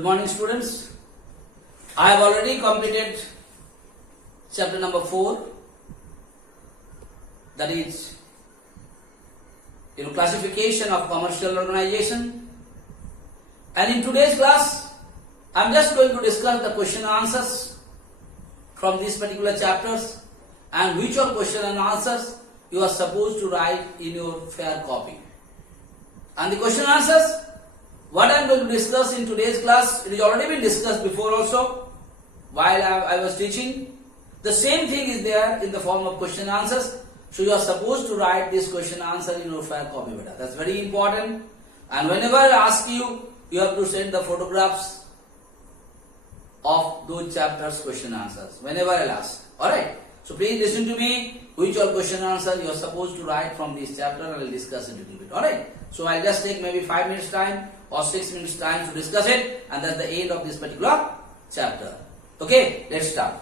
Good morning, students. I have already completed chapter number 4, that is classification of commercial organization, and in today's class I am just going to discuss the question and answers from these particular chapters and which are question and answers you are supposed to write in your fair copy. And the question and answers what I am going to discuss in today's class, it has already been discussed before also while I was teaching. The same thing is there in the form of question and answers. So you are supposed to write this question and answer in your fair copy. That's very important. And whenever I ask you, you have to send the photographs of those chapters question and answers. Whenever I ask. Alright. So please listen to me. Which are question and answer you are supposed to write from this chapter, and I will discuss it a little bit. Alright. So I'll just take maybe 5 minutes time or 6 minutes time to discuss it, and that's the end of this particular chapter. Okay, let's start.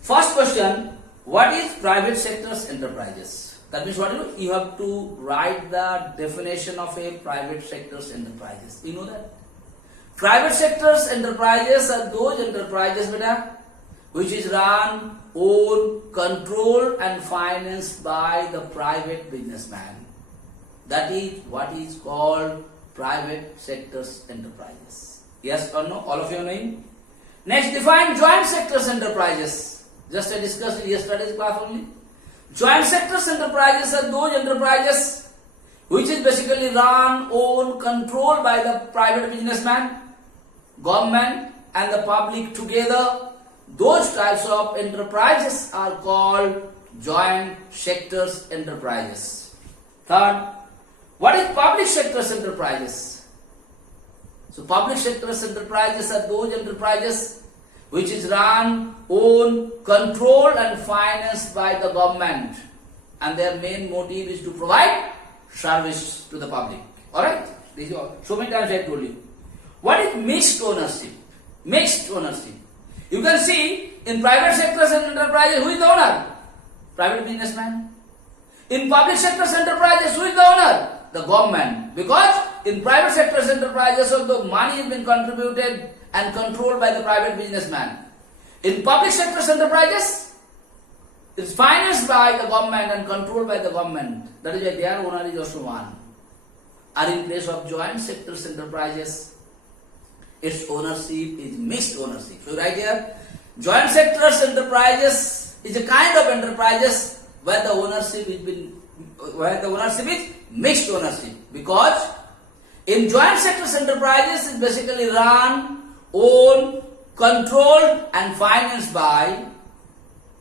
First question, what is private sector's enterprises? That means what you have to write the definition of a private sector's enterprises. You know that? Private sector's enterprises are those enterprises which is run, owned, controlled and financed by the private businessman. That is what is called private sector's enterprises. Yes or no? All of you are knowing? Next, define joint sector's enterprises. Just I discussed in yesterday's class only. Joint sector's enterprises are those enterprises which is basically run, owned, controlled by the private businessman, government and the public together. Those types of enterprises are called joint sector's enterprises. Third, what is public sector's enterprises? So public sector's enterprises are those enterprises which is run, owned, controlled and financed by the government, and their main motive is to provide service to the public. Alright? This is all. So many times I told you. What is mixed ownership? Mixed ownership. You can see in private sectors and enterprises, who is the owner? Private businessman. In public sectors enterprises, who is the owner? The government. Because in private sectors enterprises, although money has been contributed and controlled by the private businessman. In public sectors enterprises, it is financed by the government and controlled by the government. That is why their owner is also one. And in place of joint sectors enterprises, its ownership is mixed ownership. So right here, joint sectors enterprises is a kind of enterprises where the ownership is mixed ownership, because in joint sectors enterprises is basically run, owned, controlled and financed by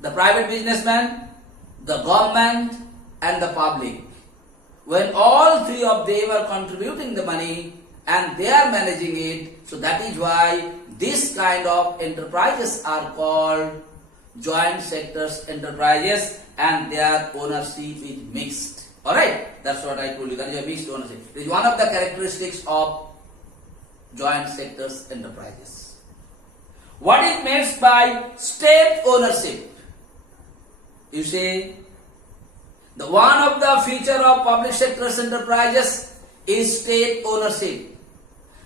the private businessman, the government and the public. When all three of them are contributing the money and they are managing it, so that is why this kind of enterprises are called joint sectors enterprises, and their ownership is mixed. Alright, that's what I told you, that is a mixed ownership. It is one of the characteristics of joint sectors enterprises. What is meant by state ownership? You say, the one of the feature of public sectors enterprises is state ownership.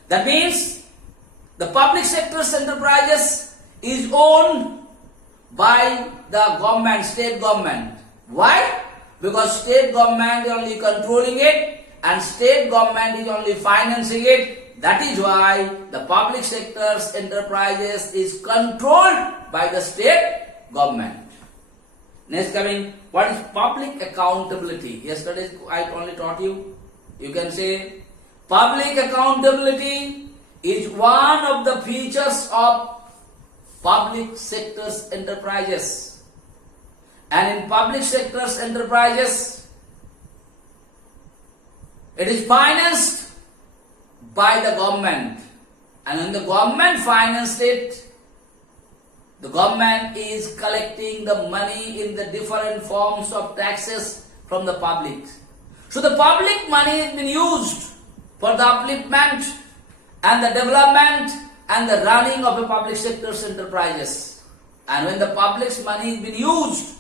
That means the public sector's enterprises is owned by the government, state government. Why? Because state government is only controlling it and state government is only financing it. That is why the public sector's enterprises is controlled by the state government. Next coming, what is public accountability? Yesterday I only taught you. You can say public accountability is one of the features of public sector's enterprises. And in public sector's enterprises, it is financed by the government. And when the government financed it, the government is collecting the money in the different forms of taxes from the public. So the public money has been used for the upliftment and the development and the running of a public sector's enterprises. And when the public's money has been used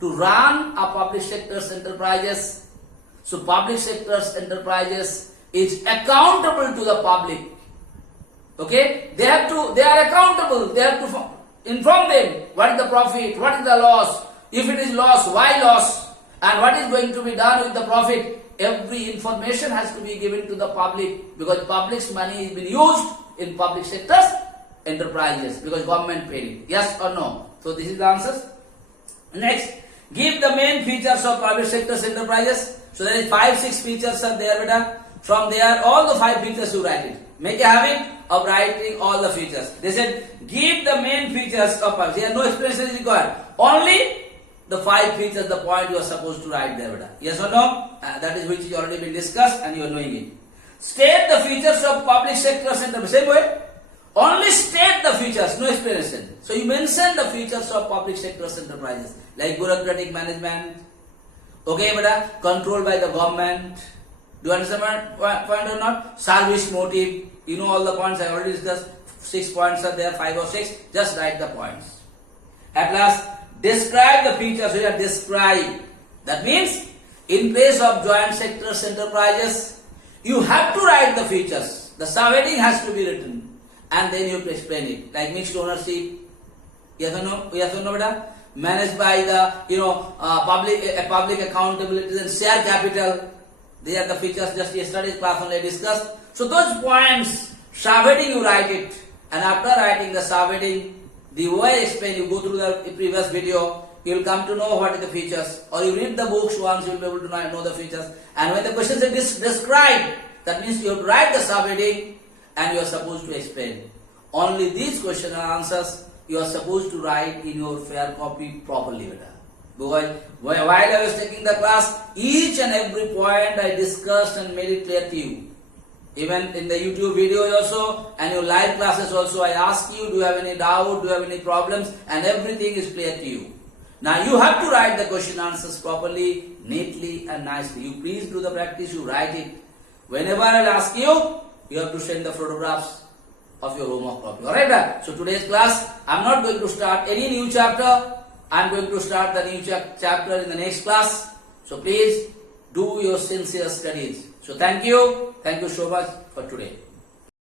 to run a public sector's enterprises, so public sector's enterprises is accountable to the public. Okay, they are accountable. They have to inform them what is the profit, what is the loss, if it is loss, why loss, and what is going to be done with the profit. Every information has to be given to the public because public's money is being used in public sectors enterprises because government paid it. Yes or no? So this is the answers. Next, give the main features of private sectors enterprises. So there is 5-6 features are there, beta. From there, all the 5 features you write it. Make a habit of writing all the features. They said, give the main features of private. There no explanation is required. Only the 5 features, the point you are supposed to write there, beta. Yes or no? That is which is already been discussed and you are knowing it. State the features of public sectors enterprises. Same way. Only state the features, no explanation. So you mention the features of public sectors enterprises like bureaucratic management, okay, beta, controlled by the government. Do you understand my point or not? Service motive. You know all the points I already discussed. 6 points are there, 5 or 6. Just write the points. At last, describe the features. We have describe. That means, in place of joint sectors enterprises, you have to write the features. The subheading has to be written. And then you have to explain it. Like mixed ownership. Yes or no? Yes or no, beta? Managed by the, public accountability and share capital. These are the features just yesterday's class only discussed. So those points, subheading you write it. And after writing the subheading, the way I explain, you go through the previous video, you will come to know what are the features. Or you read the books once, you will be able to know the features. And when the question is described, that means you have to write the subheading and you are supposed to explain. Only these question and answers you are supposed to write in your fair copy properly, beta. Because while I was taking the class, each and every point I discussed and made it clear to you. Even in the YouTube videos also and your live classes also, I ask you, do you have any doubt, do you have any problems, and everything is clear to you. Now you have to write the question answers properly, neatly and nicely. You please do the practice, you write it. Whenever I ask you, you have to send the photographs of your homework copy. Alright, so today's class, I am not going to start any new chapter. I am going to start the new chapter in the next class. So please do your sincere studies. So thank you so much for today.